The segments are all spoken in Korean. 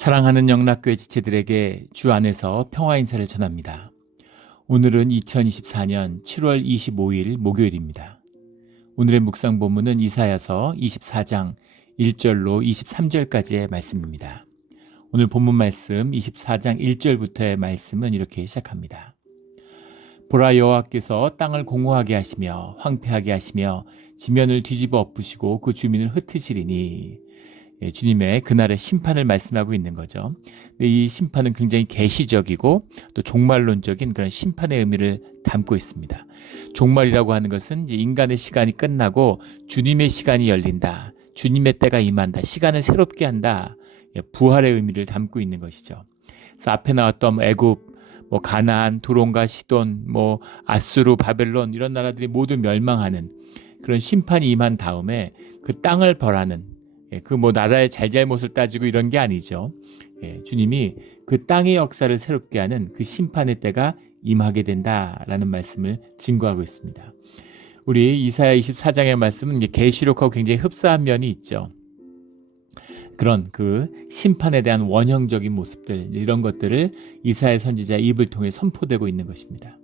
사랑하는 영락교회 지체들에게 주 안에서 평화 인사를 전합니다. 오늘은 2024년 7월 25일 목요일입니다. 오늘의 묵상 본문은 이사야서 24장 1절로 23절까지의 말씀입니다. 오늘 본문 말씀 24장 1절부터의 말씀은 이렇게 시작합니다. 보라, 여호와께서 땅을 공허하게 하시며 황폐하게 하시며 지면을 뒤집어 엎으시고 그 주민을 흩으시리니, 주님의 그날의 심판을 말씀하고 있는 거죠. 근데 이 심판은 굉장히 계시적이고 또 종말론적인 그런 심판의 의미를 담고 있습니다. 종말이라고 하는 것은 이제 인간의 시간이 끝나고 주님의 시간이 열린다, 주님의 때가 임한다, 시간을 새롭게 한다, 부활의 의미를 담고 있는 것이죠. 그래서 앞에 나왔던 애굽, 가나안, 두론과 시돈, 아수르, 바벨론 이런 나라들이 모두 멸망하는 그런 심판이 임한 다음에 그 땅을 벌하는, 나라의 잘잘못을 따지고 이런 게 아니죠. 주님이 그 땅의 역사를 새롭게 하는 그 심판의 때가 임하게 된다라는 말씀을 증거하고 있습니다. 우리 이사야 24장의 말씀은 계시록하고 굉장히 흡사한 면이 있죠. 그런 그 심판에 대한 원형적인 모습들, 이런 것들을 이사야 선지자의 입을 통해 선포되고 있는 것입니다.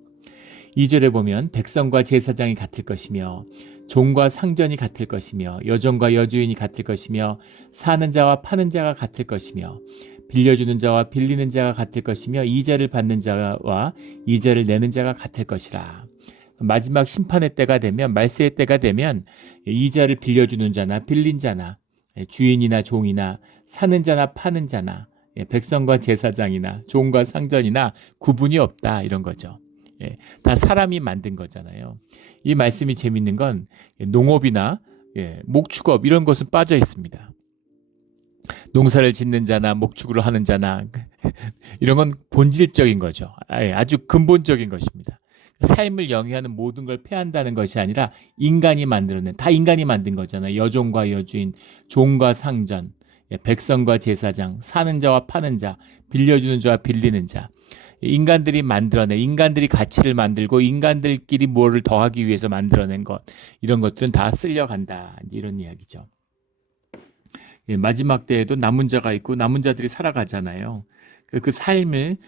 2절에 보면 백성과 제사장이 같을 것이며 종과 상전이 같을 것이며 여종과 여주인이 같을 것이며 사는 자와 파는 자가 같을 것이며 빌려주는 자와 빌리는 자가 같을 것이며 이자를 받는 자와 이자를 내는 자가 같을 것이라. 마지막 심판의 때가 되면, 말세의 때가 되면 이자를 빌려주는 자나 빌린 자나 주인이나 종이나 사는 자나 파는 자나 백성과 제사장이나 종과 상전이나 구분이 없다, 이런 거죠. 다 사람이 만든 거잖아요. 이 말씀이 재밌는 건 농업이나 목축업 이런 것은 빠져 있습니다. 농사를 짓는 자나 목축을 하는 자나 이런 건 본질적인 거죠. 아주 근본적인 것입니다. 삶을 영위하는 모든 걸 폐한다는 것이 아니라 인간이 만들어낸, 다 인간이 만든 거잖아요. 여종과 여주인, 종과 상전, 백성과 제사장, 사는 자와 파는 자, 빌려주는 자와 빌리는 자, 인간들이 만들어낸, 인간들이 가치를 만들고 인간들끼리 뭐를 더하기 위해서 만들어낸 것, 이런 것들은 다 쓸려간다, 이런 이야기죠. 마지막 때에도 남은 자가 있고 남은 자들이 살아가잖아요. 그 삶을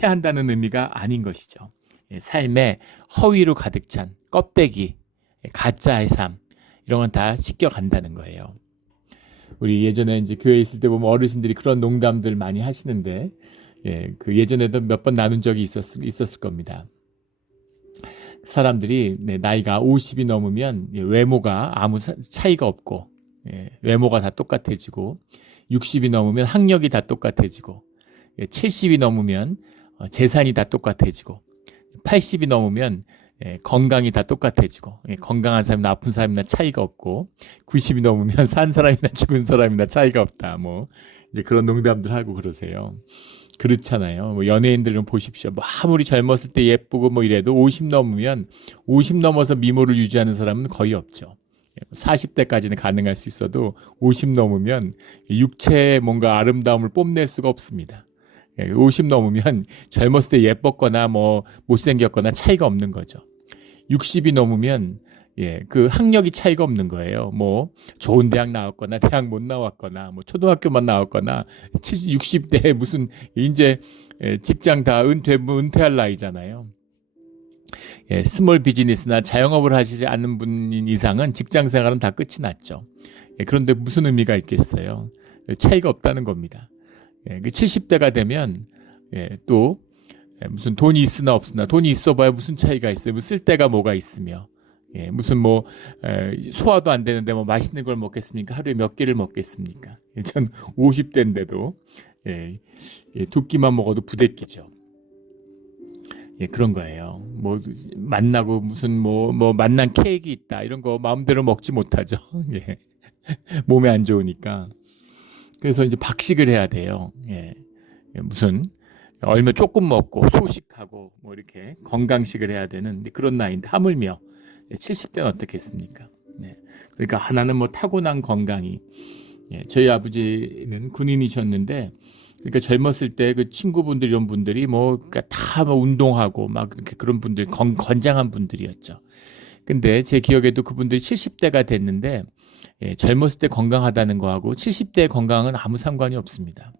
패한다는 의미가 아닌 것이죠. 삶에 허위로 가득 찬 껍데기, 가짜의 삶, 이런 건 다 씻겨간다는 거예요. 우리 예전에 이제 교회에 있을 때 보면 어르신들이 그런 농담들 많이 하시는데, 그 예전에도 몇 번 나눈 적이 있었을 겁니다. 사람들이 나이가 50이 넘으면 외모가 아무 차이가 없고, 외모가 다 똑같아지고, 60이 넘으면 학력이 다 똑같아지고, 70이 넘으면 재산이 다 똑같아지고, 80이 넘으면 건강이 다 똑같아지고, 건강한 사람이나 아픈 사람이나 차이가 없고, 90이 넘으면 산 사람이나 죽은 사람이나 차이가 없다, 이제 그런 농담들 하고 그러세요. 그렇잖아요. 연예인들은 보십시오. 아무리 젊었을 때 예쁘고 이래도 50 넘으면, 50 넘어서 미모를 유지하는 사람은 거의 없죠. 40대까지는 가능할 수 있어도 50 넘으면 육체의 뭔가 아름다움을 뽐낼 수가 없습니다. 50 넘으면 젊었을 때 예뻤거나 못생겼거나 차이가 없는 거죠. 60이 넘으면 그 학력이 차이가 없는 거예요. 좋은 대학 나왔거나 대학 못 나왔거나 초등학교만 나왔거나 60대에 무슨 이제 직장 다 은퇴할 나이잖아요. 스몰 비즈니스나 자영업을 하시지 않는 분인 이상은 직장 생활은 다 끝이 났죠. 그런데 무슨 의미가 있겠어요? 차이가 없다는 겁니다. 70대가 되면 또 무슨 돈이 있으나 없으나, 돈이 있어봐야 무슨 차이가 있어요? 쓸 데가 뭐가 있으며, 무슨 소화도 안 되는데 맛있는 걸 먹겠습니까? 하루에 몇 개를 먹겠습니까? 전 50대인데도 두 끼만 먹어도 부대끼죠. 그런 거예요. 만나고 무슨 만난 케이크 있다, 이런 거 마음대로 먹지 못하죠. 몸에 안 좋으니까. 그래서 이제 박식을 해야 돼요. 무슨 얼마 조금 먹고 소식하고 이렇게 건강식을 해야 되는 그런 나이인데, 하물며 70대는 어떻겠습니까? 그러니까 하나는 타고난 건강이, 저희 아버지는 군인이셨는데, 그러니까 젊었을 때 그 친구분들 이런 분들이 그러니까 다 운동하고 그런 분들, 건장한 분들이었죠. 근데 제 기억에도 그분들이 70대가 됐는데, 젊었을 때 건강하다는 거하고 70대의 건강은 아무 상관이 없습니다.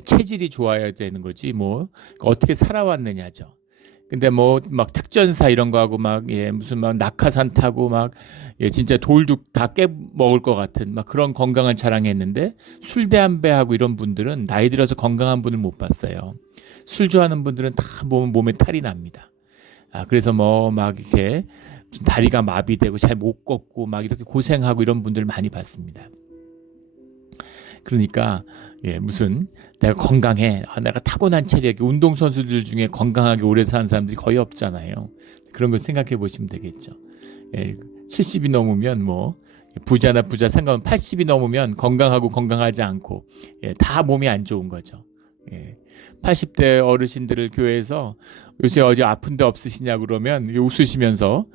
체질이 좋아야 되는 거지 뭐 어떻게 살아왔느냐죠. 근데 뭐 막 특전사 이런 거 하고 막 무슨 막 낙하산 타고 막 진짜 돌도 다 깨 먹을 것 같은 막 그런 건강한 자랑했는데 술 담배 하고 이런 분들은 나이 들어서 건강한 분을 못 봤어요. 술 좋아하는 분들은 다 몸에 탈이 납니다. 그래서 뭐 막 이렇게 다리가 마비되고 잘 못 걷고 막 이렇게 고생하고 이런 분들 많이 봤습니다. 그러니까 무슨 내가 건강해, 내가 타고난 체력이 운동선수들 중에 건강하게 오래 사는 사람들이 거의 없잖아요. 그런 걸 생각해 보시면 되겠죠. 70이 넘으면 뭐 부자나 부자 상관없이 80이 넘으면 건강하고 건강하지 않고 다 몸이 안 좋은 거죠. 80대 어르신들을 교회에서 요새 어디 아픈 데 없으시냐 그러면 웃으시면서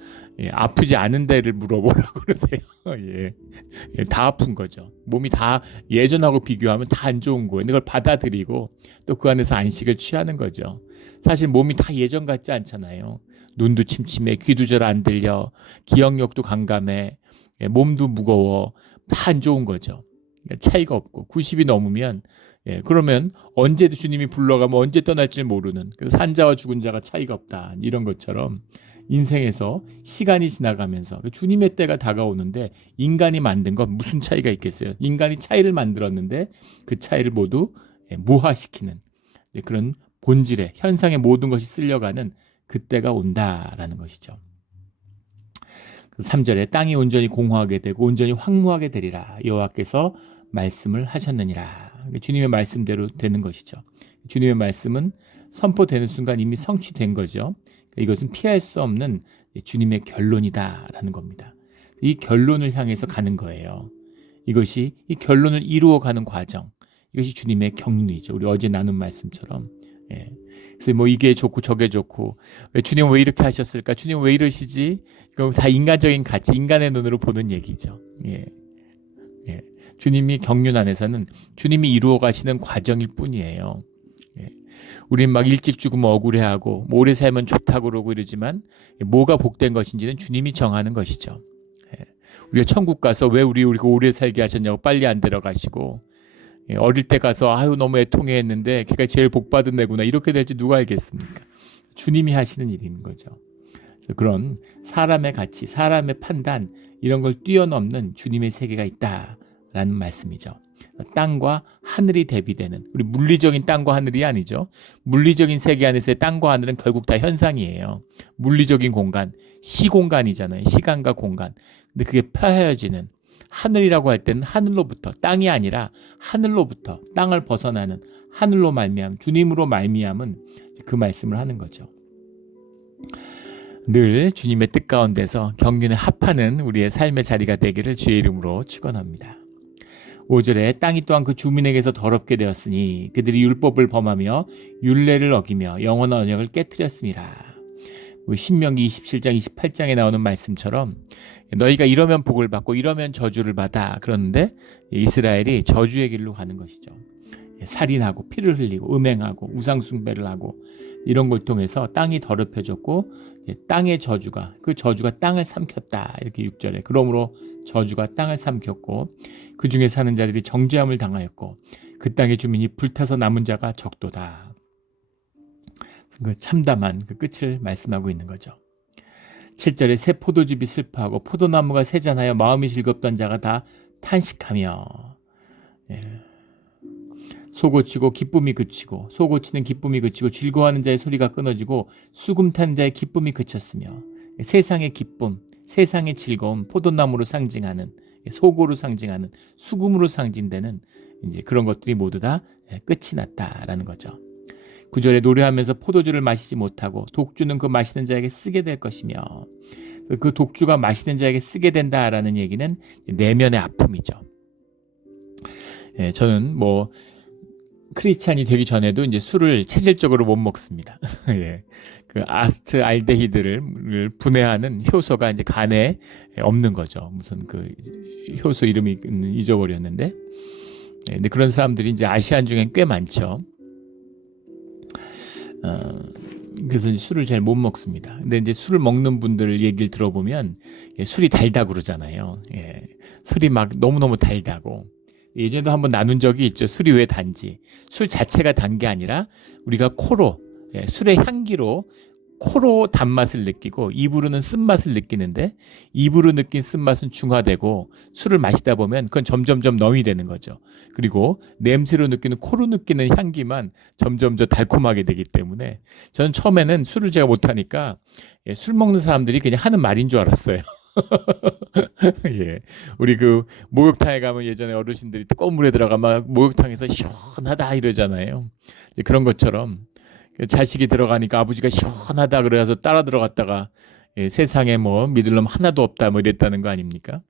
아프지 않은 데를 물어보라고 그러세요. 다 아픈 거죠. 몸이 다 예전하고 비교하면 다 안 좋은 거예요. 그걸 받아들이고 또 그 안에서 안식을 취하는 거죠. 사실 몸이 다 예전 같지 않잖아요. 눈도 침침해, 귀도 잘 안 들려, 기억력도 감감해, 몸도 무거워, 다 안 좋은 거죠. 차이가 없고 90이 넘으면 그러면 언제 주님이 불러가면 언제 떠날지 모르는 산자와 죽은 자가 차이가 없다 이런 것처럼 인생에서 시간이 지나가면서 주님의 때가 다가오는데 인간이 만든 건 무슨 차이가 있겠어요. 인간이 차이를 만들었는데 그 차이를 모두 무화시키는 그런 본질의 현상의 모든 것이 쓸려가는 그때가 온다라는 것이죠. 3절에 땅이 온전히 공허하게 되고 온전히 황무하게 되리라 여호와께서 말씀을 하셨느니라. 주님의 말씀대로 되는 것이죠. 주님의 말씀은 선포되는 순간 이미 성취된 거죠. 이것은 피할 수 없는 주님의 결론이다라는 겁니다. 이 결론을 향해서 가는 거예요. 이 결론을 이루어가는 과정, 이것이 주님의 경륜이죠. 우리 어제 나눈 말씀처럼. 그래서 뭐 이게 좋고 저게 좋고 주님 왜 이렇게 하셨을까? 주님 왜 이러시지? 이거 다 인간적인 가치, 인간의 눈으로 보는 얘기죠. 주님이 경륜 안에서는 주님이 이루어 가시는 과정일 뿐이에요. 우린 막 일찍 죽으면 억울해하고 뭐 오래 살면 좋다고 그러고 이러지만 뭐가 복된 것인지는 주님이 정하는 것이죠. 우리가 천국 가서 왜 우리가 오래 살게 하셨냐고 빨리 안 데려가시고 어릴 때 가서 아유 너무 애통해했는데 걔가 제일 복받은 애구나 이렇게 될지 누가 알겠습니까? 주님이 하시는 일인 거죠. 그런 사람의 가치, 사람의 판단 이런 걸 뛰어넘는 주님의 세계가 있다라는 말씀이죠. 땅과 하늘이 대비되는 우리 물리적인 땅과 하늘이 아니죠. 물리적인 세계 안에서의 땅과 하늘은 결국 다 현상이에요. 물리적인 공간, 시공간이잖아요. 시간과 공간. 근데 그게 펴여지는 하늘이라고 할 때는 하늘로부터 땅이 아니라 하늘로부터 땅을 벗어나는 하늘로 말미암 주님으로 말미암은 그 말씀을 하는 거죠. 늘 주님의 뜻 가운데서 경륜에 합하는 우리의 삶의 자리가 되기를 주의 이름으로 축원합니다. 5절에 땅이 또한 그 주민에게서 더럽게 되었으니 그들이 율법을 범하며 율례를 어기며 영원한 언약을 깨트렸습니다. 신명기 27장 28장에 나오는 말씀처럼 너희가 이러면 복을 받고 이러면 저주를 받아 그러는데 이스라엘이 저주의 길로 가는 것이죠. 살인하고 피를 흘리고 음행하고 우상 숭배를 하고 이런 걸 통해서 땅이 더럽혀졌고 땅의 저주가 그 저주가 땅을 삼켰다 이렇게 6절에 그러므로 저주가 땅을 삼켰고 그 중에 사는 자들이 정죄함을 당하였고 그 땅의 주민이 불타서 남은 자가 적도다. 그 참담한 그 끝을 말씀하고 있는 거죠. 7절에 새 포도즙이 슬퍼하고 포도나무가 세잔하여 마음이 즐겁던 자가 다 탄식하며 소고치고 기쁨이 그치고 소고치는 기쁨이 그치고 즐거워하는 자의 소리가 끊어지고 수금 타는 자의 기쁨이 그쳤으며 세상의 기쁨, 세상의 즐거움, 포도나무로 상징하는 소고로 상징하는 수금으로 상징되는 이제 그런 것들이 모두 다 끝이 났다라는 거죠. 9절에 노래하면서 포도주를 마시지 못하고 독주는 그 마시는 자에게 쓰게 될 것이며 그 독주가 마시는 자에게 쓰게 된다라는 얘기는 내면의 아픔이죠. 저는 뭐 크리스찬이 되기 전에도 이제 술을 체질적으로 못 먹습니다. 그 아스트알데히드를 분해하는 효소가 이제 간에 없는 거죠. 무슨 그 효소 이름이 잊어버렸는데, 근데 그런 사람들이 이제 아시안 중엔 꽤 많죠. 그래서 술을 잘 못 먹습니다. 근데 이제 술을 먹는 분들 얘기를 들어보면 술이 달다고 그러잖아요. 술이 막 너무너무 달다고. 예전에도 한번 나눈 적이 있죠. 술이 왜 단지. 술 자체가 단 게 아니라 우리가 코로, 술의 향기로 코로 단맛을 느끼고 입으로는 쓴맛을 느끼는데 입으로 느낀 쓴맛은 중화되고 술을 마시다 보면 그건 점점점 넘이 되는 거죠. 그리고 냄새로 느끼는 코로 느끼는 향기만 점점 더 달콤하게 되기 때문에 저는 처음에는 술을 제가 못하니까 술 먹는 사람들이 그냥 하는 말인 줄 알았어요. 예. 우리 그 목욕탕에 가면 예전에 어르신들이 뜨거운 물에 들어가면 목욕탕에서 시원하다 이러잖아요. 그런 것처럼 자식이 들어가니까 아버지가 시원하다 그래서 따라 들어갔다가 세상에 뭐 믿을 놈 하나도 없다 뭐 이랬다는 거 아닙니까?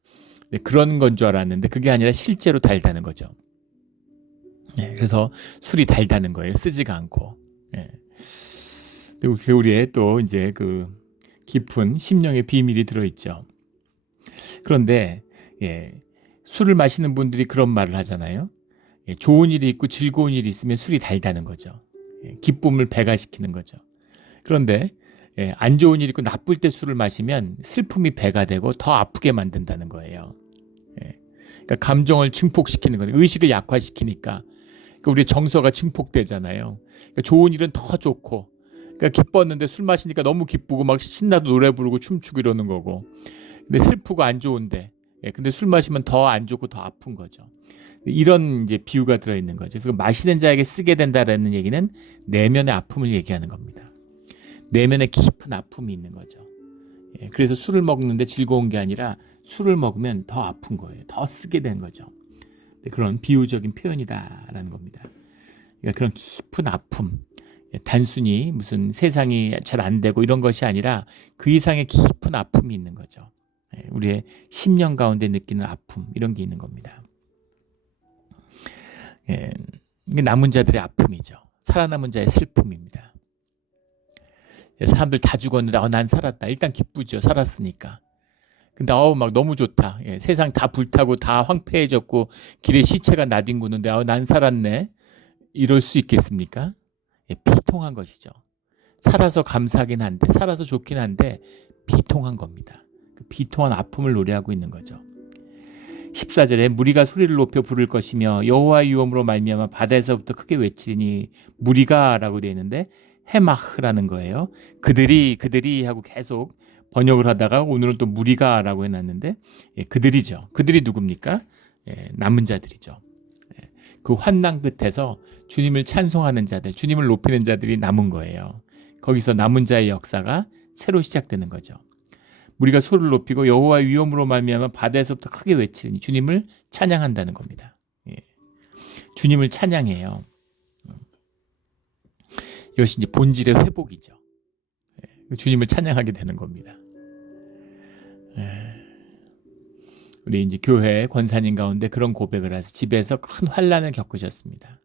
그런 건 줄 알았는데 그게 아니라 실제로 달다는 거죠. 그래서 술이 달다는 거예요. 쓰지가 않고. 그리고 그 우리의 또 이제 그 깊은 심령의 비밀이 들어있죠. 그런데 술을 마시는 분들이 그런 말을 하잖아요. 좋은 일이 있고 즐거운 일이 있으면 술이 달다는 거죠. 기쁨을 배가시키는 거죠. 그런데 안 좋은 일이 있고 나쁠 때 술을 마시면 슬픔이 배가 되고 더 아프게 만든다는 거예요. 그러니까 감정을 증폭시키는 거예요. 의식을 약화시키니까 그러니까 우리의 정서가 증폭되잖아요. 그러니까 좋은 일은 더 좋고 그러니까 기뻤는데 술 마시니까 너무 기쁘고 막 신나도 노래 부르고 춤추고 이러는 거고 근데 슬프고 안 좋은데 근데 술 마시면 더 안 좋고 더 아픈 거죠. 이런 이제 비유가 들어있는 거죠. 그래서 마시는 자에게 쓰게 된다라는 얘기는 내면의 아픔을 얘기하는 겁니다. 내면에 깊은 아픔이 있는 거죠. 그래서 술을 먹는데 즐거운 게 아니라 술을 먹으면 더 아픈 거예요. 더 쓰게 되는 거죠. 그런 비유적인 표현이다라는 겁니다. 그러니까 그런 깊은 아픔, 단순히 무슨 세상이 잘 안 되고 이런 것이 아니라 그 이상의 깊은 아픔이 있는 거죠. 우리의 심령 가운데 느끼는 아픔 이런 게 있는 겁니다. 이게 남은 자들의 아픔이죠. 살아남은 자의 슬픔입니다. 사람들 다 죽었는데 난 살았다. 일단 기쁘죠. 살았으니까. 근데 막 너무 좋다. 세상 다 불타고 다 황폐해졌고 길에 시체가 나뒹구는데 난 살았네. 이럴 수 있겠습니까? 비통한 것이죠. 살아서 감사하긴 한데 살아서 좋긴 한데 비통한 겁니다. 그 비통한 아픔을 노래하고 있는 거죠. 14절에 무리가 소리를 높여 부를 것이며 여호와의 유엄으로 말미암아 바다에서부터 크게 외치니 무리가 라고 되어 있는데 헤마흐라는 거예요. 그들이 하고 계속 번역을 하다가 오늘은 또 무리가 라고 해놨는데 그들이죠. 그들이 누굽니까? 남은 자들이죠. 그 환난 끝에서 주님을 찬송하는 자들, 주님을 높이는 자들이 남은 거예요. 거기서 남은 자의 역사가 새로 시작되는 거죠. 우리가 소리를 높이고 여호와의 위엄으로 말미암아 바다에서부터 크게 외치니 주님을 찬양한다는 겁니다. 주님을 찬양해요. 이것이 이제 본질의 회복이죠. 주님을 찬양하게 되는 겁니다. 우리 이제 교회 권사님 가운데 그런 고백을 해서 집에서 큰 환난을 겪으셨습니다.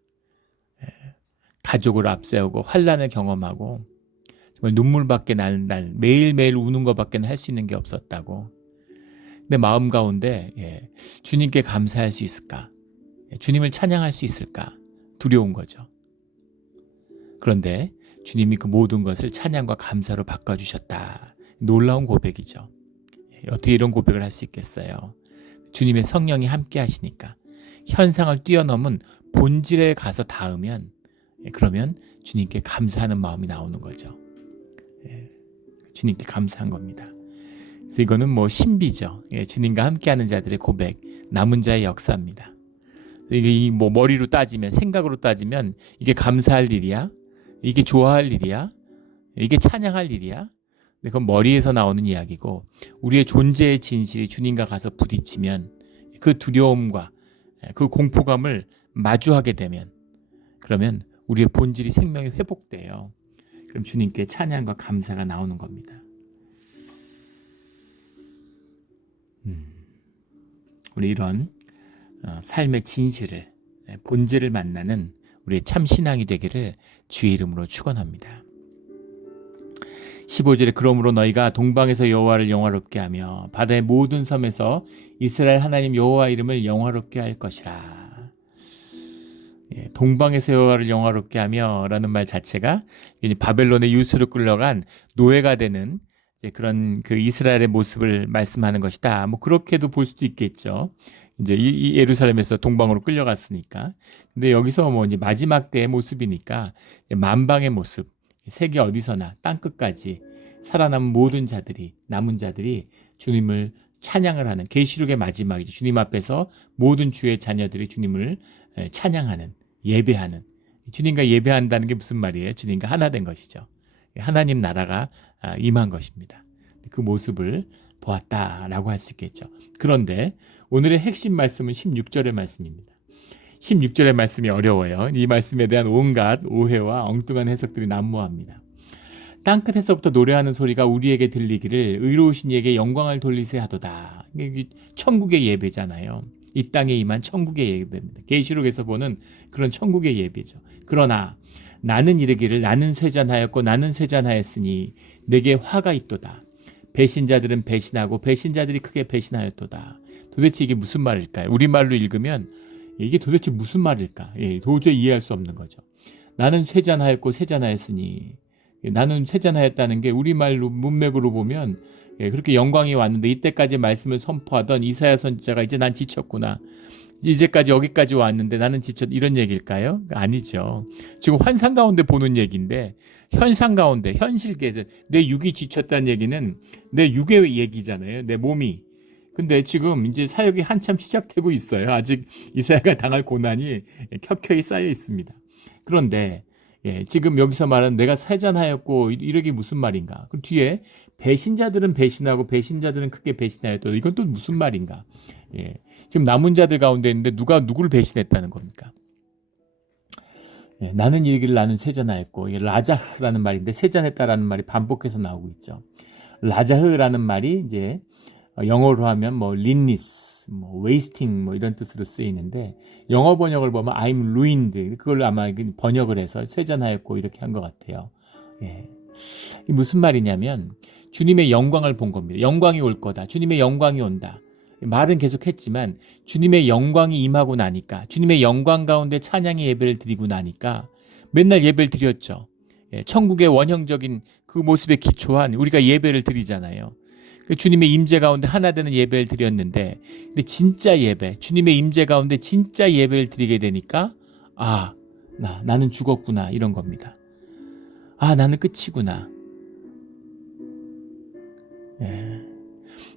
가족을 앞세우고 환난을 경험하고 정말 눈물밖에 나는 날 매일매일 우는 것밖에 할 수 있는 게 없었다고. 내 마음 가운데 주님께 감사할 수 있을까? 주님을 찬양할 수 있을까? 두려운 거죠. 그런데 주님이 그 모든 것을 찬양과 감사로 바꿔주셨다. 놀라운 고백이죠. 어떻게 이런 고백을 할 수 있겠어요? 주님의 성령이 함께 하시니까 현상을 뛰어넘은 본질에 가서 닿으면 그러면 주님께 감사하는 마음이 나오는 거죠. 주님께 감사한 겁니다. 그래서 이거는 뭐 신비죠. 주님과 함께하는 자들의 고백, 남은 자의 역사입니다. 이게 뭐 머리로 따지면 생각으로 따지면 이게 감사할 일이야? 이게 좋아할 일이야? 이게 찬양할 일이야? 그건 머리에서 나오는 이야기고 우리의 존재의 진실이 주님과 가서 부딪히면 그 두려움과 그 공포감을 마주하게 되면 그러면 우리의 본질이 생명이 회복돼요. 그럼 주님께 찬양과 감사가 나오는 겁니다. 우리 이런 삶의 진실을 본질을 만나는 우리의 참 신앙이 되기를 주의 이름으로 축원합니다. 15절에 그러므로 너희가 동방에서 여호와를 영화롭게 하며 바다의 모든 섬에서 이스라엘 하나님 여호와 이름을 영화롭게 할 것이라. 동방에서 여호와를 영화롭게 하며 라는 말 자체가 바벨론의 유수로 끌려간 노예가 되는 그런 그 이스라엘의 모습을 말씀하는 것이다. 뭐 그렇게도 볼 수도 있겠죠. 이제 이 예루살렘에서 동방으로 끌려갔으니까. 근데 여기서 뭐 이제 마지막 때의 모습이니까 만방의 모습, 세계 어디서나 땅 끝까지 살아남은 모든 자들이, 남은 자들이 주님을 찬양을 하는, 계시록의 마지막이죠. 주님 앞에서 모든 주의 자녀들이 주님을 찬양하는, 예배하는. 주님과 예배한다는 게 무슨 말이에요? 주님과 하나 된 것이죠. 하나님 나라가 임한 것입니다. 그 모습을 보았다라고 할 수 있겠죠. 그런데 오늘의 핵심 말씀은 16절의 말씀입니다. 16절의 말씀이 어려워요. 이 말씀에 대한 온갖 오해와 엉뚱한 해석들이 난무합니다. 땅끝에서부터 노래하는 소리가 우리에게 들리기를 의로우신 이에게 영광을 돌리세 하도다. 이게 천국의 예배잖아요. 이 땅에 임한 천국의 예배입니다. 계시록에서 보는 그런 천국의 예배죠. 그러나 나는 이르기를 나는 쇠잔하였고 나는 쇠잔하였으니 내게 화가 있도다. 배신자들은 배신하고 배신자들이 크게 배신하였도다. 도대체 이게 무슨 말일까요? 우리말로 읽으면 이게 도대체 무슨 말일까? 도저히 이해할 수 없는 거죠. 나는 쇠잔하였고 쇠잔하였으니, 나는 쇠잔하였다는 게 우리말로 문맥으로 보면 그렇게 영광이 왔는데 이때까지 말씀을 선포하던 이사야 선지자가 이제 난 지쳤구나. 이제까지 여기까지 왔는데 나는 지쳤, 이런 얘기일까요? 아니죠. 지금 환상 가운데 보는 얘기인데, 현상 가운데 현실계에서 내 육이 지쳤다는 얘기는 내 육의 얘기잖아요. 내 몸이. 근데 지금 이제 사역이 한참 시작되고 있어요. 아직 이사야가 당할 고난이 켜켜이 쌓여 있습니다. 그런데 지금 여기서 말하는 내가 쇠잔하였고 이러기 무슨 말인가? 그 뒤에 배신자들은 배신하고 배신자들은 크게 배신하였다. 이건 또 무슨 말인가? 지금 남은 자들 가운데 있는데 누가 누구를 배신했다는 겁니까? 나는 이 얘기를 나는 쇠잔하였고, 라자흐라는 말인데 쇠잔했다라는 말이 반복해서 나오고 있죠. 라자흐라는 말이 이제 영어로 하면 뭐 린니스, 뭐 웨이스팅 뭐 이런 뜻으로 쓰이는데, 영어 번역을 보면 I'm ruined, 그걸 아마 번역을 해서 쇠잔하였고 이렇게 한 것 같아요. 무슨 말이냐면 주님의 영광을 본 겁니다. 영광이 올 거다. 주님의 영광이 온다. 말은 계속했지만 주님의 영광이 임하고 나니까, 주님의 영광 가운데 찬양의 예배를 드리고 나니까 맨날 예배를 드렸죠. 천국의 원형적인 그 모습에 기초한 우리가 예배를 드리잖아요. 주님의 임재 가운데 하나 되는 예배를 드렸는데, 근데 진짜 예배, 주님의 임재 가운데 진짜 예배를 드리게 되니까 나는 죽었구나, 이런 겁니다. 나는 끝이구나.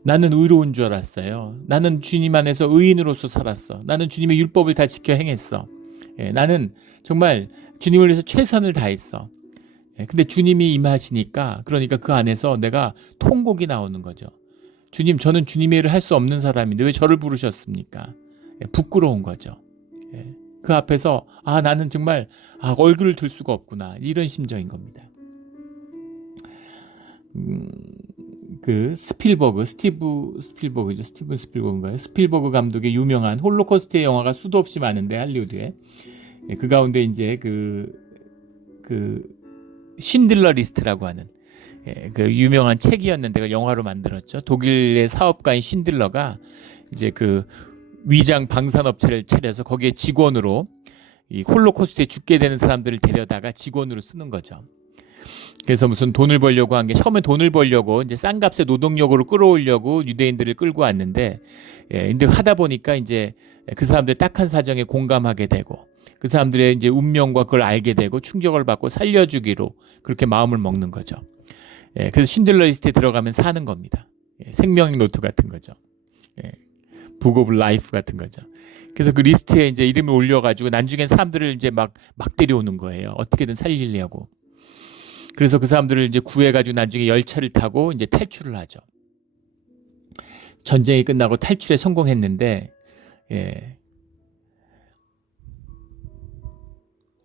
나는 의로운 줄 알았어요. 나는 주님 안에서 의인으로서 살았어. 나는 주님의 율법을 다 지켜 행했어. 나는 정말 주님을 위해서 최선을 다했어. 근데 주님이 임하시니까, 그러니까 그 안에서 내가 통곡이 나오는 거죠. 주님, 저는 주님의 일을 할 수 없는 사람인데 왜 저를 부르셨습니까? 부끄러운 거죠. 그 앞에서 나는 정말 얼굴을 들 수가 없구나, 이런 심정인 겁니다. 그 스티븐 스필버그인가요? 스필버그 감독의 유명한 홀로코스트의 영화가 수도 없이 많은데, 할리우드에 그 가운데 이제 그 신들러 리스트라고 하는 그 유명한 책이었는데 그걸 영화로 만들었죠. 독일의 사업가인 신들러가 이제 그 위장 방산업체를 차려서 거기에 직원으로 이 홀로코스트에 죽게 되는 사람들을 데려다가 직원으로 쓰는 거죠. 그래서 무슨 돈을 벌려고 한 게, 처음에 돈을 벌려고 이제 싼 값에 노동력으로 끌어오려고 유대인들을 끌고 왔는데, 근데 하다 보니까 이제 그 사람들 딱한 사정에 공감하게 되고, 그 사람들의 이제 운명과 그걸 알게 되고 충격을 받고 살려주기로 그렇게 마음을 먹는 거죠. 그래서 신들러 리스트에 들어가면 사는 겁니다. 생명의 노트 같은 거죠. 북 오브 라이프 같은 거죠. 그래서 그 리스트에 이제 이름을 올려가지고 나중엔 사람들을 이제 막 데려오는 거예요. 어떻게든 살리려고. 그래서 그 사람들을 이제 구해가지고 나중에 열차를 타고 이제 탈출을 하죠. 전쟁이 끝나고 탈출에 성공했는데,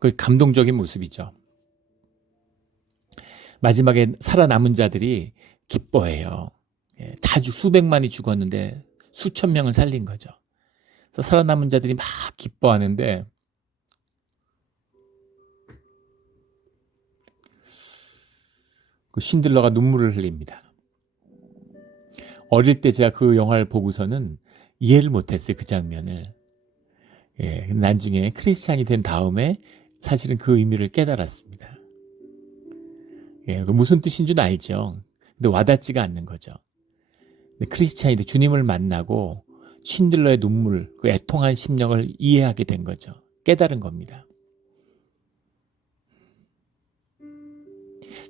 그 감동적인 모습이죠. 마지막에 살아남은 자들이 기뻐해요. 다 수백만이 죽었는데 수천 명을 살린 거죠. 그래서 살아남은 자들이 막 기뻐하는데, 그 신들러가 눈물을 흘립니다. 어릴 때 제가 그 영화를 보고서는 이해를 못했어요, 그 장면을. 나중에 크리스찬이 된 다음에 사실은 그 의미를 깨달았습니다. 무슨 뜻인 줄 알죠. 근데 와닿지가 않는 거죠. 근데 크리스찬이 주님을 만나고 신들러의 눈물, 그 애통한 심령을 이해하게 된 거죠. 깨달은 겁니다.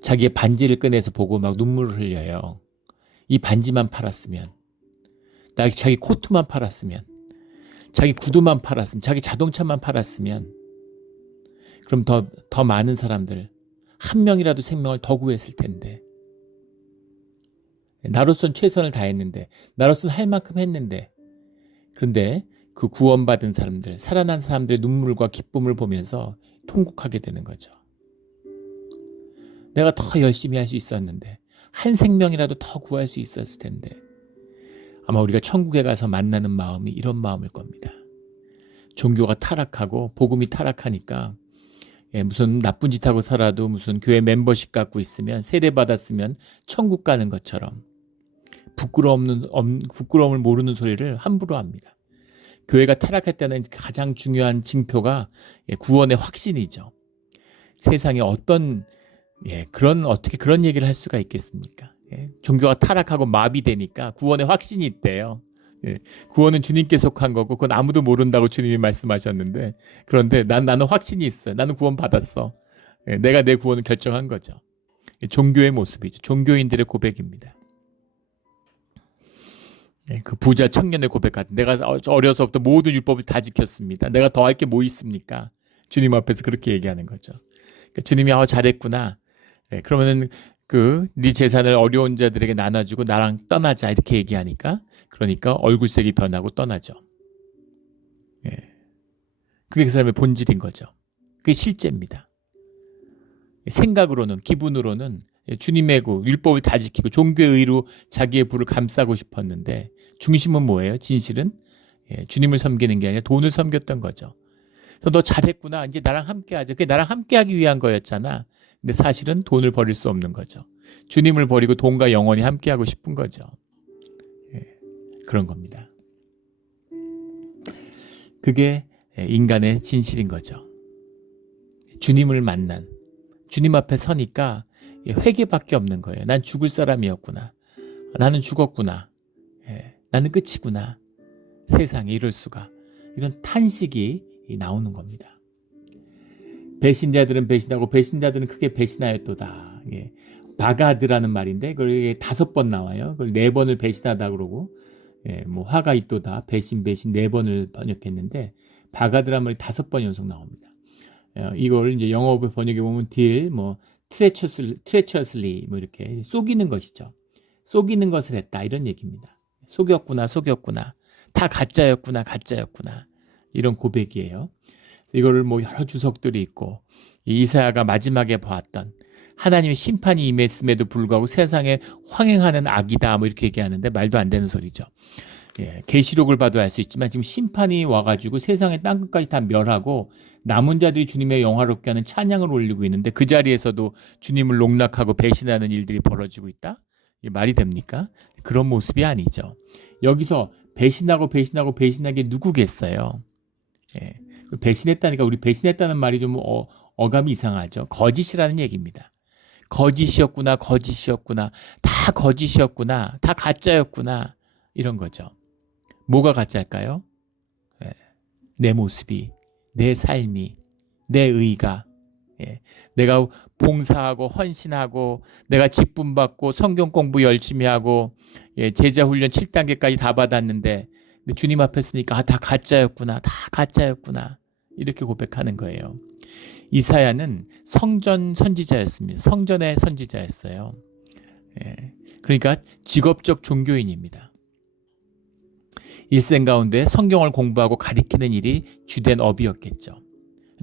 자기의 반지를 꺼내서 보고 막 눈물을 흘려요. 이 반지만 팔았으면, 자기 코트만 팔았으면, 자기 구두만 팔았으면, 자기 자동차만 팔았으면, 그럼 더 많은 사람들, 한 명이라도 생명을 더 구했을 텐데, 나로선 최선을 다했는데, 나로선 할 만큼 했는데, 그런데 그 구원받은 사람들, 살아난 사람들의 눈물과 기쁨을 보면서 통곡하게 되는 거죠. 내가 더 열심히 할 수 있었는데, 한 생명이라도 더 구할 수 있었을 텐데, 아마 우리가 천국에 가서 만나는 마음이 이런 마음일 겁니다. 종교가 타락하고 복음이 타락하니까 무슨 나쁜 짓 하고 살아도 무슨 교회 멤버십 갖고 있으면, 세례 받았으면 천국 가는 것처럼 부끄러움을 모르는 소리를 함부로 합니다. 교회가 타락할 때는 가장 중요한 징표가 구원의 확신이죠. 세상에 어떻게 그런 얘기를 할 수가 있겠습니까? 종교가 타락하고 마비되니까 구원의 확신이 있대요. 구원은 주님께 속한 거고 그건 아무도 모른다고 주님이 말씀하셨는데, 그런데 나는 확신이 있어요. 나는 구원 받았어. 내가 내 구원을 결정한 거죠. 종교의 모습이죠. 종교인들의 고백입니다. 그 부자 청년의 고백 같은, 내가 어려서부터 모든 율법을 다 지켰습니다. 내가 더 할 게 뭐 있습니까? 주님 앞에서 그렇게 얘기하는 거죠. 그러니까 주님이 잘했구나. 그러면은 네 재산을 어려운 자들에게 나눠주고 나랑 떠나자 이렇게 얘기하니까, 그러니까 얼굴색이 변하고 떠나죠. 그게 그 사람의 본질인 거죠. 그게 실제입니다. 생각으로는, 기분으로는 주님의 율법을 다 지키고 종교의 의로 자기의 부를 감싸고 싶었는데, 중심은 뭐예요? 진실은 주님을 섬기는 게 아니라 돈을 섬겼던 거죠. 너 잘했구나, 이제 나랑 함께하자. 그게 나랑 함께하기 위한 거였잖아. 근데 사실은 돈을 버릴 수 없는 거죠. 주님을 버리고 돈과 영원히 함께하고 싶은 거죠. 그런 겁니다. 그게 인간의 진실인 거죠. 주님을 만난, 주님 앞에 서니까 회개밖에 없는 거예요. 난 죽을 사람이었구나. 나는 죽었구나. 나는 끝이구나. 세상에 이럴 수가. 이런 탄식이 나오는 겁니다. 배신자들은 배신하고 배신자들은 크게 배신하였도다. 바가드라는 말인데 그걸 5번 나와요. 그걸 4번을 배신하다 그러고, 화가 있도다, 배신 4번을 번역했는데, 바가드란 말이 5번 연속 나옵니다. 이걸 이제 영어로 번역해 보면 treacherously 이렇게 속이는 것이죠. 속이는 것을 했다, 이런 얘기입니다. 속였구나. 다 가짜였구나. 이런 고백이에요. 이거를 여러 주석들이 있고, 이사야가 마지막에 보았던 하나님의 심판이 임했음에도 불구하고 세상에 황행하는 악이다 이렇게 얘기하는데, 말도 안 되는 소리죠. 계시록을 봐도 알 수 있지만 지금 심판이 와가지고 세상의 땅끝까지 다 멸하고 남은 자들이 주님의 영화롭게 하는 찬양을 올리고 있는데, 그 자리에서도 주님을 농락하고 배신하는 일들이 벌어지고 있다? 이게 말이 됩니까? 그런 모습이 아니죠. 여기서 배신하게 누구겠어요? 배신했다니까, 우리 배신했다는 말이 좀 어감이 이상하죠. 거짓이라는 얘기입니다. 거짓이었구나. 다 거짓이었구나. 다 가짜였구나. 이런 거죠. 뭐가 가짜일까요? 내 모습이, 내 삶이, 내 의가, 내가 봉사하고 헌신하고 내가 직분받고 성경 공부 열심히 하고 제자 훈련 7단계까지 다 받았는데, 주님 앞에 서니까 다 가짜였구나. 이렇게 고백하는 거예요. 이사야는 성전 선지자였습니다. 성전의 선지자였어요. 그러니까 직업적 종교인입니다. 일생 가운데 성경을 공부하고 가리키는 일이 주된 업이었겠죠.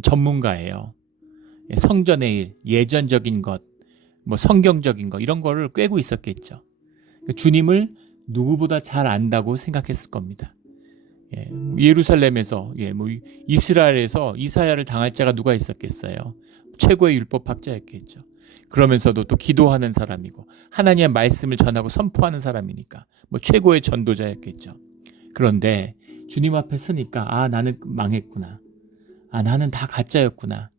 전문가예요. 성전의 일, 예전적인 것, 성경적인 것, 이런 거를 꿰고 있었겠죠. 주님을 누구보다 잘 안다고 생각했을 겁니다. 예루살렘에서, 이스라엘에서 이사야를 당할 자가 누가 있었겠어요? 최고의 율법학자였겠죠. 그러면서도 또 기도하는 사람이고 하나님의 말씀을 전하고 선포하는 사람이니까 최고의 전도자였겠죠. 그런데 주님 앞에 서니까 나는 망했구나. 나는 다 가짜였구나.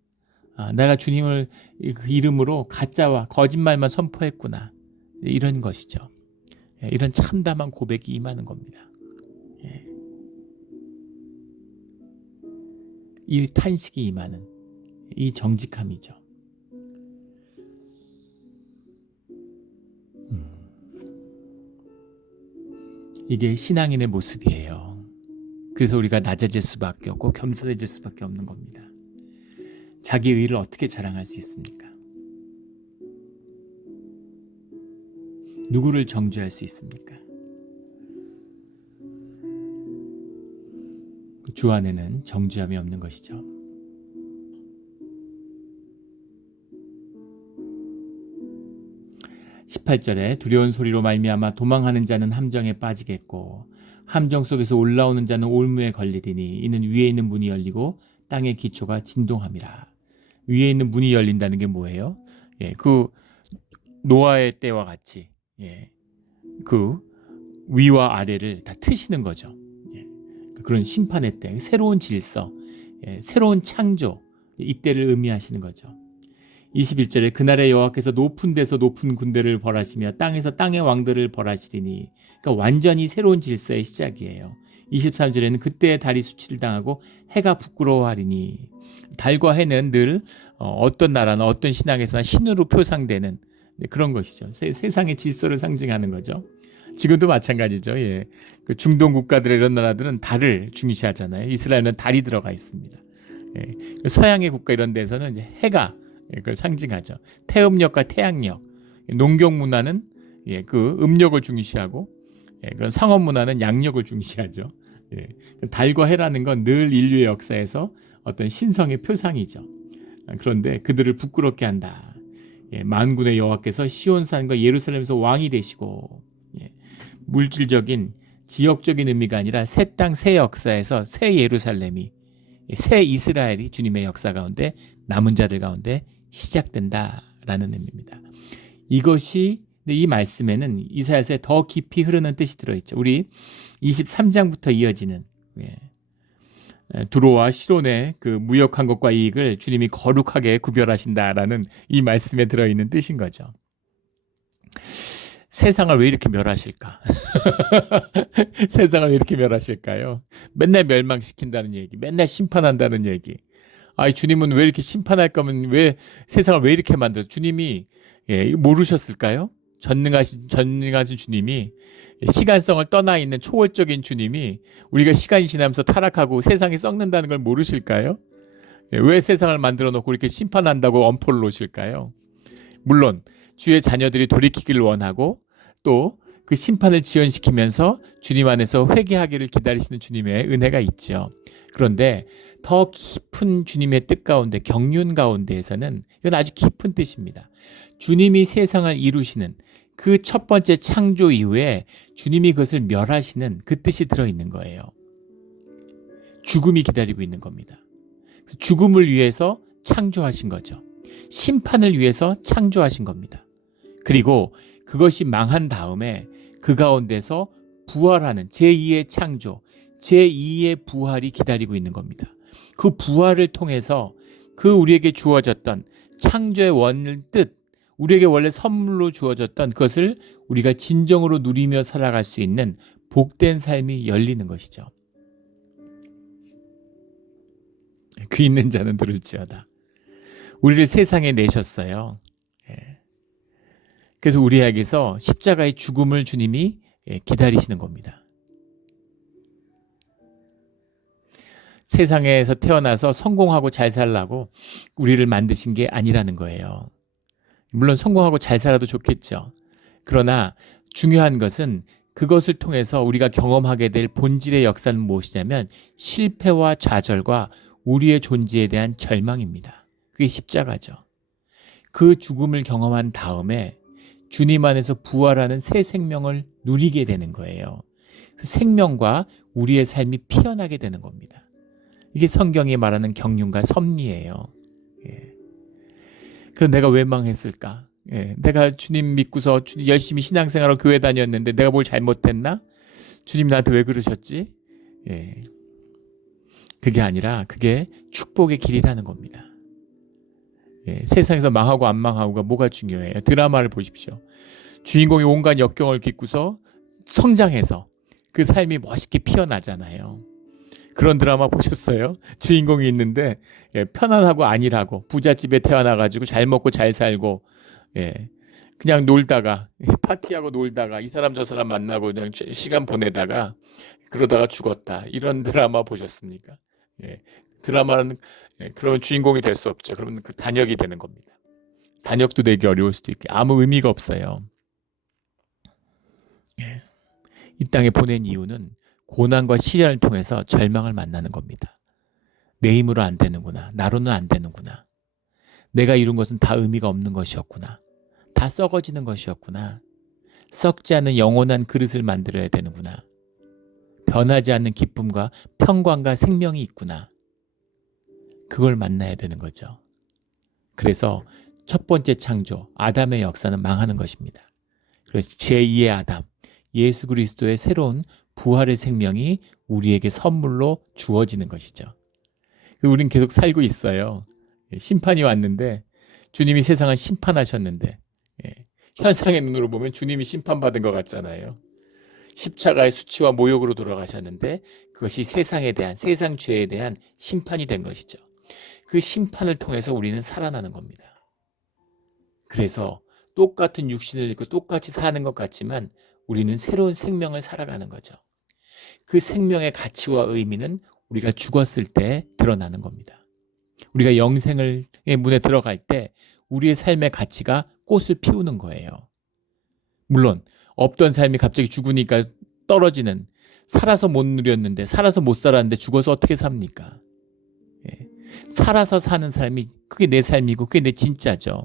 내가 주님을 그 이름으로 가짜와 거짓말만 선포했구나. 이런 것이죠. 이런 참담한 고백이 임하는 겁니다. 이 탄식이 임하는 이 정직함이죠. 이게 신앙인의 모습이에요. 그래서 우리가 낮아질 수밖에 없고 겸손해질 수밖에 없는 겁니다. 자기 의를 어떻게 자랑할 수 있습니까? 누구를 정죄할 수 있습니까? 주 안에는 정죄함이 없는 것이죠. (18절에) 두려운 소리로 말미암아 도망하는 자는 함정에 빠지겠고 함정 속에서 올라오는 자는 올무에 걸리리니 이는 위에 있는 문이 열리고 땅의 기초가 진동함이라. 위에 있는 문이 열린다는 게 뭐예요? 그 노아의 때와 같이 그 위와 아래를 다 트시는 거죠. 그런 심판의 때, 새로운 질서, 새로운 창조, 이때를 의미하시는 거죠. 21절에 그날에 여호와께서 높은 데서 높은 군대를 벌하시며 땅에서 땅의 왕들을 벌하시리니, 그러니까 완전히 새로운 질서의 시작이에요. 23절에는 그때 달이 수치를 당하고 해가 부끄러워하리니, 달과 해는 늘 어떤 나라나 어떤 신앙에서나 신으로 표상되는 그런 것이죠. 세상의 질서를 상징하는 거죠. 지금도 마찬가지죠. 그 중동 국가들의 이런 나라들은 달을 중시하잖아요. 이스라엘은 달이 들어가 있습니다. 서양의 국가 이런 데서는 이제 해가 그걸 상징하죠. 태음력과 태양력. 농경 문화는 그 음력을 중시하고, 그런 상업 문화는 양력을 중시하죠. 달과 해라는 건 늘 인류의 역사에서 어떤 신성의 표상이죠. 그런데 그들을 부끄럽게 한다. 만군의 여호와께서 시온산과 예루살렘에서 왕이 되시고, 물질적인 지역적인 의미가 아니라 새 땅 새 역사에서 새 예루살렘이, 새 이스라엘이 주님의 역사 가운데 남은 자들 가운데 시작된다라는 의미입니다. 이것이, 이 말씀에는 이사야서에 더 깊이 흐르는 뜻이 들어있죠. 우리 23장부터 이어지는 두로와 시론의 그 무역한 것과 이익을 주님이 거룩하게 구별하신다라는 이 말씀에 들어있는 뜻인 거죠. 세상을 왜 이렇게 멸하실까? 세상을 왜 이렇게 멸하실까요? 맨날 멸망시킨다는 얘기, 맨날 심판한다는 얘기. 주님은 왜 이렇게 심판할 거면 왜 세상을 왜 이렇게 만들어? 주님이 모르셨을까요? 전능하신 주님이, 시간성을 떠나 있는 초월적인 주님이 우리가 시간이 지나면서 타락하고 세상이 썩는다는 걸 모르실까요? 왜 세상을 만들어 놓고 이렇게 심판한다고 엄포를 놓으실까요? 물론 주의 자녀들이 돌이키기를 원하고 또 그 심판을 지연시키면서 주님 안에서 회개하기를 기다리시는 주님의 은혜가 있죠. 그런데 더 깊은 주님의 뜻 가운데, 경륜 가운데에서는 이건 아주 깊은 뜻입니다. 주님이 세상을 이루시는 그 첫 번째 창조 이후에 주님이 그것을 멸하시는 그 뜻이 들어있는 거예요. 죽음이 기다리고 있는 겁니다. 죽음을 위해서 창조하신 거죠. 심판을 위해서 창조하신 겁니다. 그리고 그것이 망한 다음에 그 가운데서 부활하는 제2의 창조, 제2의 부활이 기다리고 있는 겁니다. 그 부활을 통해서 그 우리에게 주어졌던 창조의 원 뜻, 우리에게 원래 선물로 주어졌던 그것을 우리가 진정으로 누리며 살아갈 수 있는 복된 삶이 열리는 것이죠. 귀 있는 자는 들을지어다. 우리를 세상에 내셨어요. 그래서 우리에게서 십자가의 죽음을 주님이 기다리시는 겁니다. 세상에서 태어나서 성공하고 잘 살라고 우리를 만드신 게 아니라는 거예요. 물론 성공하고 잘 살아도 좋겠죠. 그러나 중요한 것은 그것을 통해서 우리가 경험하게 될 본질의 역사는 무엇이냐면 실패와 좌절과 우리의 존재에 대한 절망입니다. 그게 십자가죠. 그 죽음을 경험한 다음에 주님 안에서 부활하는 새 생명을 누리게 되는 거예요. 그 생명과 우리의 삶이 피어나게 되는 겁니다. 이게 성경이 말하는 경륜과 섭리예요. 그럼 내가 왜 망했을까? 내가 주님 믿고서 열심히 신앙생활하고 교회 다녔는데 내가 뭘 잘못했나? 주님 나한테 왜 그러셨지? 그게 아니라 그게 축복의 길이라는 겁니다. 세상에서 망하고 안 망하고가 뭐가 중요해요? 드라마를 보십시오. 주인공이 온갖 역경을 겪고서 성장해서 그 삶이 멋있게 피어나잖아요. 그런 드라마 보셨어요? 주인공이 있는데 편안하고 안일하고 부잣집에 태어나가지고 잘 먹고 잘 살고 그냥 놀다가 파티하고 놀다가 이 사람 저 사람 만나고 그냥 시간 보내다가 그러다가 죽었다. 이런 드라마 보셨습니까? 드라마는 그러면 주인공이 될 수 없죠. 그러면 그 단역이 되는 겁니다. 단역도 되기 어려울 수도 있고 아무 의미가 없어요. 이 땅에 보낸 이유는 고난과 시련을 통해서 절망을 만나는 겁니다. 내 힘으로 안 되는구나. 나로는 안 되는구나. 내가 이룬 것은 다 의미가 없는 것이었구나. 다 썩어지는 것이었구나. 썩지 않은 영원한 그릇을 만들어야 되는구나. 변하지 않는 기쁨과 평강과 생명이 있구나. 그걸 만나야 되는 거죠. 그래서 첫 번째 창조, 아담의 역사는 망하는 것입니다. 그래서 제2의 아담, 예수 그리스도의 새로운 부활의 생명이 우리에게 선물로 주어지는 것이죠. 우리는 계속 살고 있어요. 심판이 왔는데 주님이 세상을 심판하셨는데 현상의 눈으로 보면 주님이 심판받은 것 같잖아요. 십자가의 수치와 모욕으로 돌아가셨는데 그것이 세상에 대한 세상 죄에 대한 심판이 된 것이죠. 그 심판을 통해서 우리는 살아나는 겁니다. 그래서 똑같은 육신을 입고 똑같이 사는 것 같지만 우리는 새로운 생명을 살아가는 거죠. 그 생명의 가치와 의미는 우리가 죽었을 때 드러나는 겁니다. 우리가 영생의 문에 들어갈 때 우리의 삶의 가치가 꽃을 피우는 거예요. 물론 없던 삶이 갑자기 죽으니까 떨어지는, 살아서 못 누렸는데, 살아서 못 살았는데 죽어서 어떻게 삽니까? 살아서 사는 삶이 그게 내 삶이고 그게 내 진짜죠.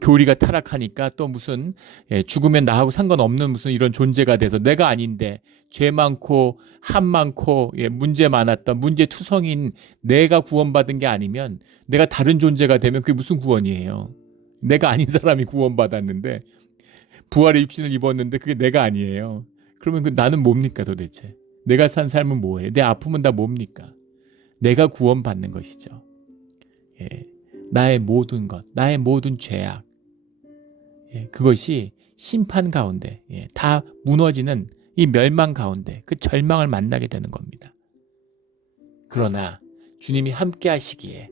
교리가 타락하니까 또 무슨 죽으면 나하고 상관없는 무슨 이런 존재가 돼서 내가 아닌데 죄 많고 한 많고 문제 많았던 문제투성인 내가 구원받은 게 아니면 내가 다른 존재가 되면 그게 무슨 구원이에요. 내가 아닌 사람이 구원받았는데 부활의 육신을 입었는데 그게 내가 아니에요. 그러면 그 나는 뭡니까 도대체? 내가 산 삶은 뭐예요? 내 아픔은 다 뭡니까? 내가 구원받는 것이죠. 나의 모든 것, 나의 모든 죄악, 그것이 심판 가운데 다 무너지는 이 멸망 가운데 그 절망을 만나게 되는 겁니다. 그러나 주님이 함께 하시기에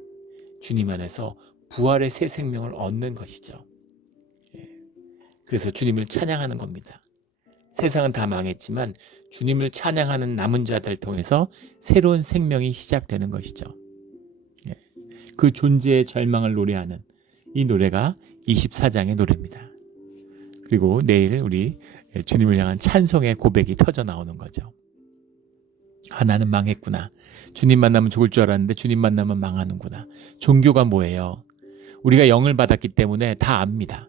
주님 안에서 부활의 새 생명을 얻는 것이죠. 그래서 주님을 찬양하는 겁니다. 세상은 다 망했지만 주님을 찬양하는 남은 자들을 통해서 새로운 생명이 시작되는 것이죠. 그 존재의 절망을 노래하는 이 노래가 24장의 노래입니다. 그리고 내일 우리 주님을 향한 찬송의 고백이 터져 나오는 거죠. 아, 나는 망했구나. 주님 만나면 좋을 줄 알았는데 주님 만나면 망하는구나. 종교가 뭐예요? 우리가 영을 받았기 때문에 다 압니다.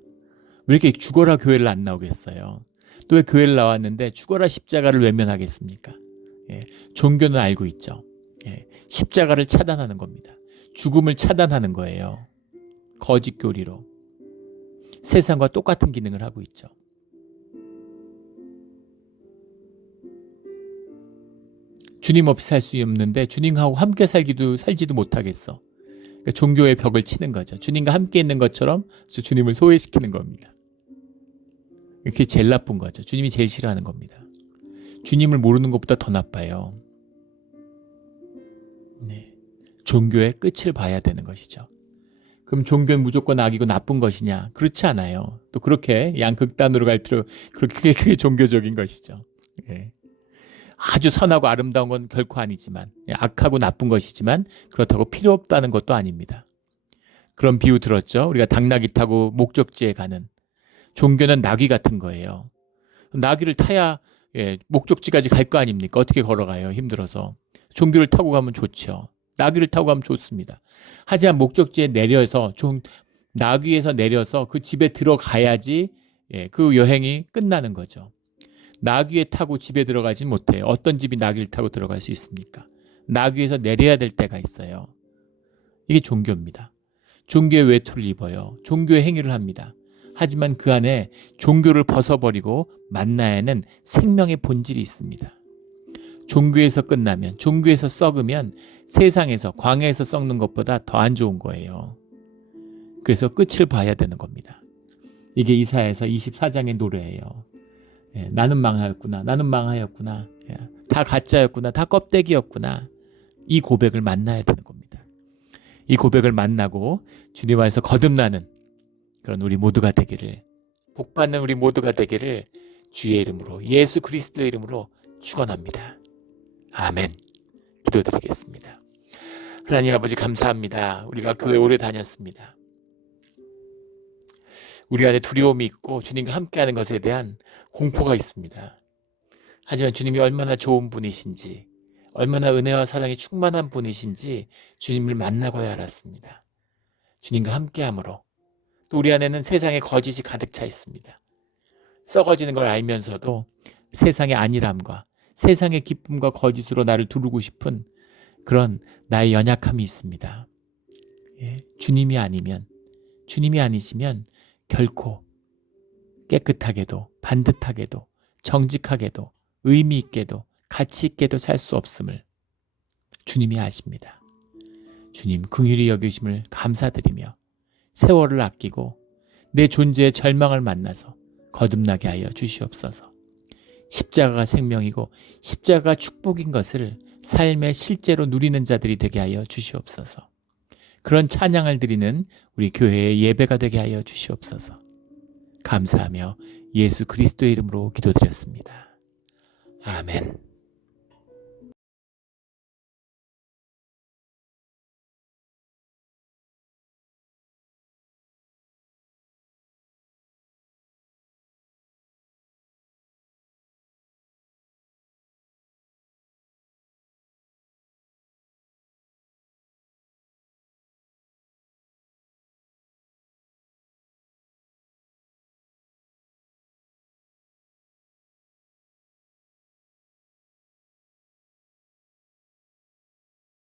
왜 이렇게 죽어라 교회를 안 나오겠어요? 또 왜 교회를 나왔는데 죽어라 십자가를 외면하겠습니까? 종교는 알고 있죠. 십자가를 차단하는 겁니다. 죽음을 차단하는 거예요. 거짓 교리로. 세상과 똑같은 기능을 하고 있죠. 주님 없이 살 수 없는데 주님하고 함께 살지도 못하겠어. 그러니까 종교의 벽을 치는 거죠. 주님과 함께 있는 것처럼 주님을 소외시키는 겁니다. 그게 제일 나쁜 거죠. 주님이 제일 싫어하는 겁니다. 주님을 모르는 것보다 더 나빠요. 종교의 끝을 봐야 되는 것이죠. 그럼 종교는 무조건 악이고 나쁜 것이냐? 그렇지 않아요. 또 그렇게 양극단으로 갈 필요, 그게 종교적인 것이죠. 아주 선하고 아름다운 건 결코 아니지만, 악하고 나쁜 것이지만 그렇다고 필요 없다는 것도 아닙니다. 그런 비유 들었죠? 우리가 당나귀 타고 목적지에 가는. 종교는 나귀 같은 거예요. 나귀를 타야 목적지까지 갈 거 아닙니까? 어떻게 걸어가요? 힘들어서. 종교를 타고 가면 좋죠. 나귀를 타고 가면 좋습니다. 하지만 목적지에 내려서 나귀에서 내려서 그 집에 들어가야지 그 여행이 끝나는 거죠. 나귀에 타고 집에 들어가지 못해요. 어떤 집이 나귀를 타고 들어갈 수 있습니까? 나귀에서 내려야 될 때가 있어요. 이게 종교입니다. 종교의 외투를 입어요. 종교의 행위를 합니다. 하지만 그 안에 종교를 벗어버리고 만나야 하는 생명의 본질이 있습니다. 종교에서 끝나면, 종교에서 썩으면 세상에서, 광야에서 썩는 것보다 더 안 좋은 거예요. 그래서 끝을 봐야 되는 겁니다. 이게 이사야서 24장의 노래예요. 예, 나는 망하였구나. 나는 망하였구나. 예, 다 가짜였구나. 다 껍데기였구나. 이 고백을 만나야 되는 겁니다. 이 고백을 만나고 주님 안에서 거듭나는 그런 우리 모두가 되기를, 복받는 우리 모두가 되기를 주의 이름으로, 예수 그리스도의 이름으로 축원합니다. 아멘. 기도드리겠습니다. 하나님 아버지 감사합니다. 우리가 교회 오래 다녔습니다. 우리 안에 두려움이 있고 주님과 함께하는 것에 대한 공포가 있습니다. 하지만 주님이 얼마나 좋은 분이신지, 얼마나 은혜와 사랑이 충만한 분이신지 주님을 만나고야 알았습니다. 주님과 함께함으로 또 우리 안에는 세상의 거짓이 가득 차 있습니다. 썩어지는 걸 알면서도 세상의 안일함과 세상의 기쁨과 거짓으로 나를 두르고 싶은 그런 나의 연약함이 있습니다. 예, 주님이 아니시면 결코 깨끗하게도 반듯하게도 정직하게도 의미 있게도 가치 있게도 살 수 없음을 주님이 아십니다. 주님 긍휼히 여기심을 감사드리며 세월을 아끼고 내 존재의 절망을 만나서 거듭나게 하여 주시옵소서. 십자가가 생명이고 십자가가 축복인 것을 삶의 실제로 누리는 자들이 되게 하여 주시옵소서. 그런 찬양을 드리는 우리 교회의 예배가 되게 하여 주시옵소서. 감사하며 예수 그리스도의 이름으로 기도드렸습니다. 아멘.